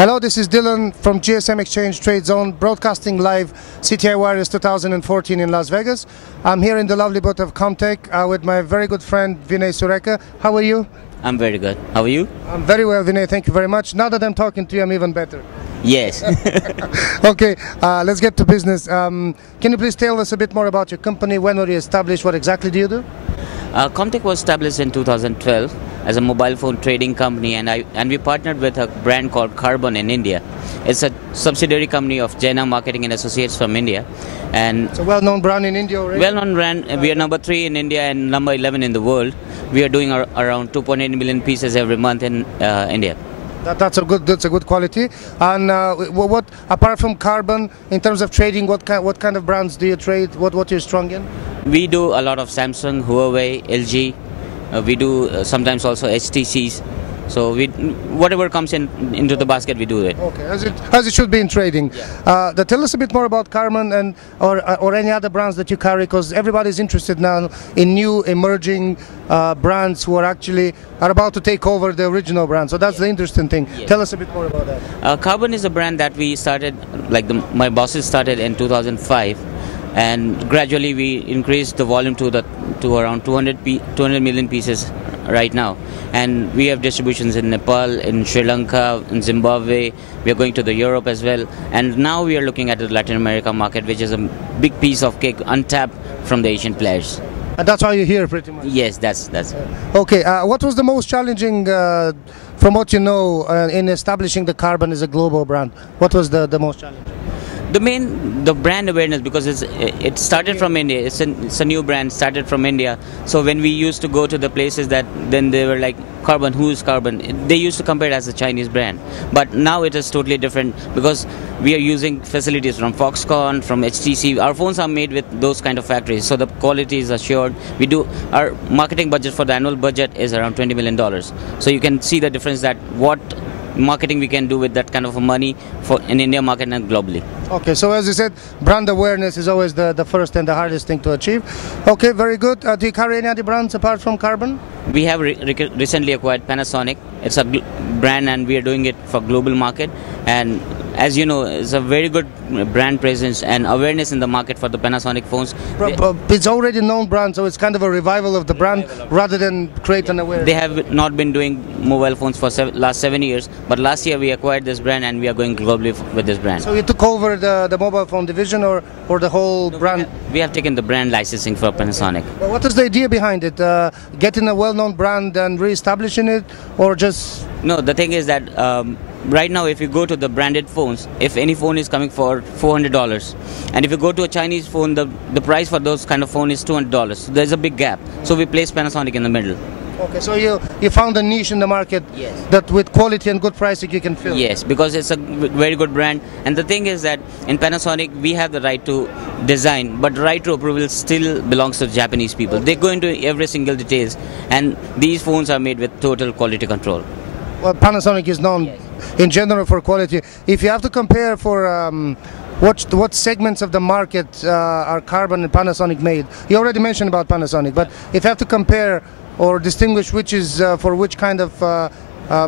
Hello, this is Dylan from gsmExchange tradeZone, broadcasting live CTIA Wireless 2014 in Las Vegas. I'm here in the lovely booth of COMTECH with my very good friend Vinay Sureka. How are you? I'm very good. How are you? I'm very well, Vinay. Thank you very much. Now that I'm talking to you, I'm even better. Yes. Okay, let's get to business. Can you please tell us a bit more about your company? When were you established? What exactly do you do? COMTECH was established in 2012 as a mobile phone trading company, and we partnered with a brand called Karbonn in India. It's a subsidiary company of Jaina Marketing and Associates from India, and it's a well-known brand in India already. Well-known brand. We are number 3 in India and number 11 in the world. We are doing around 2.8 million pieces every month in India. That's a good quality. And what apart from Karbonn, in terms of trading, what kind of brands do you trade? What you're strong in? We do a lot of Samsung, Huawei, LG. We do sometimes also HTCs. So whatever comes into the basket, we do it. Okay, as it should be in trading. Yeah. Tell us a bit more about Karbonn and or any other brands that you carry, because everybody's interested now in new emerging brands who are about to take over the original brand. So that's the interesting thing. Yes. Tell us a bit more about that. Karbonn is a brand that we started, my bosses started in 2005. And gradually we increased the volume to around 200 million pieces right now, and we have distributions in Nepal, in Sri Lanka, in Zimbabwe. We are going to the Europe as well, and now we are looking at the Latin America market, which is a big piece of cake untapped from the Asian players. And that's why you're here, pretty much. Yes, that's okay. What was the most challenging, from what you know, in establishing the Karbonn as a global brand? What was the most challenging? The brand awareness, because it started from India. It's a new brand, started from India. So when we used to go to the places that then they were like, Karbonn, who is Karbonn? They used to compare it as a Chinese brand. But now it is totally different, because we are using facilities from Foxconn, from HTC. Our phones are made with those kind of factories, so the quality is assured. Our marketing budget for the annual budget is around $20 million. So you can see the difference, that what marketing we can do with that kind of money for in India market and globally. Okay, so as you said, brand awareness is always the first and the hardest thing to achieve. Okay, very good. Do you carry any other brands apart from Karbonn? We have recently acquired Panasonic. It's a brand, and we are doing it for global market. And as you know, it's a very good brand presence and awareness in the market for the Panasonic phones. It's already known brand, so it's kind of a revival of the brand rather than create an awareness. They have not been doing mobile phones for last 7 years, but last year we acquired this brand, and we are going globally with this brand. So you took over the mobile phone division, or the whole brand? We have taken the brand licensing for Panasonic. Well, what is the idea behind it? Getting a well-known brand and re-establishing it, or just? No, the thing is that right now, if you go to the branded phones, if any phone is coming for $400, and if you go to a Chinese phone, the price for those kind of phone is $200. So there's a big gap. So we place Panasonic in the middle. Okay, so you found a niche in the market. Yes. That with quality and good pricing you can fill. Yes, because it's a very good brand. And the thing is that in Panasonic we have the right to design, but the right to approval still belongs to Japanese people. Okay. They go into every single details, and these phones are made with total quality control. Well, Panasonic is known in general for quality. If you have to compare for what segments of the market are Karbonn and Panasonic made, you already mentioned about Panasonic, but if you have to compare or distinguish which is for which kind of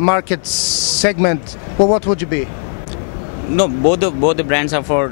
market segment, well, what would you be? No, both the brands are for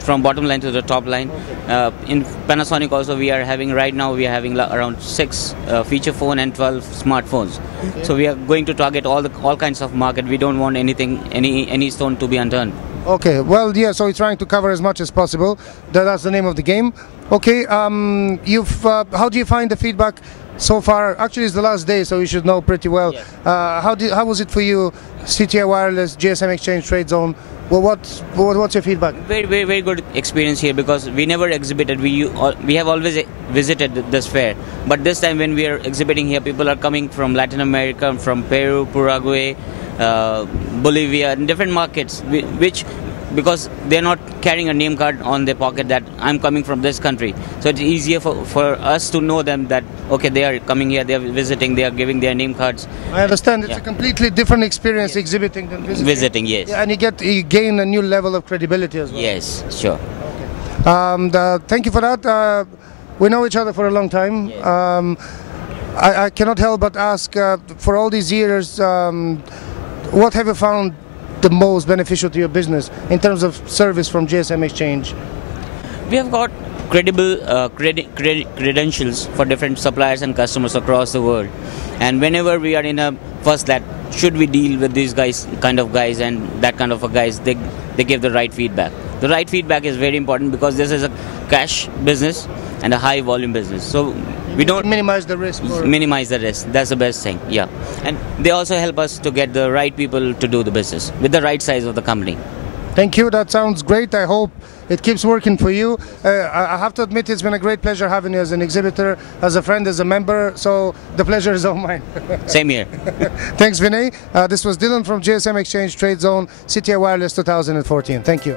from bottom line to the top line. Okay. In Panasonic also we are having around 6 feature phone and 12 smartphones. Okay. So we are going to target all kinds of market. We don't want any stone to be unturned. Okay, well, yeah, so you're trying to cover as much as possible. That's the name of the game. Okay, how do you find the feedback so far? Actually, it's the last day, so you should know pretty well. Yes. How was it for you, CTIA Wireless, gsmExchange tradeZone? Well, what's your feedback? Very, very, very good experience here, because we never exhibited. We have always visited this fair, but this time when we are exhibiting here, people are coming from Latin America, from Peru, Paraguay, Bolivia, and different markets, because they're not carrying a name card on their pocket that I'm coming from this country. So it's easier for us to know them that, okay, they are coming here, they are visiting, they are giving their name cards. I understand. It's a completely different experience exhibiting than visiting. Visiting, yes. Yeah, and you gain a new level of credibility as well. Yes, sure. Okay. Thank you for that. We know each other for a long time. Yes. I cannot help but ask, for all these years, what have you found the most beneficial to your business in terms of service from gsmExchange? We have got credible credentials for different suppliers and customers across the world, and whenever we are in a fuss that should we deal with these kind of guys and that kind of a guys, they give the right feedback. The right feedback is very important because this is a cash business and a high volume business, so we don't minimize the risk. Minimize the risk. That's the best thing. Yeah, and they also help us to get the right people to do the business with the right size of the company. Thank you. That sounds great. I hope it keeps working for you. I have to admit it's been a great pleasure having you as an exhibitor, as a friend, as a member. So the pleasure is all mine. Same here. Thanks, Vinay. This was Dylan from gsmExchange tradeZone CTIA Wireless 2014. Thank you.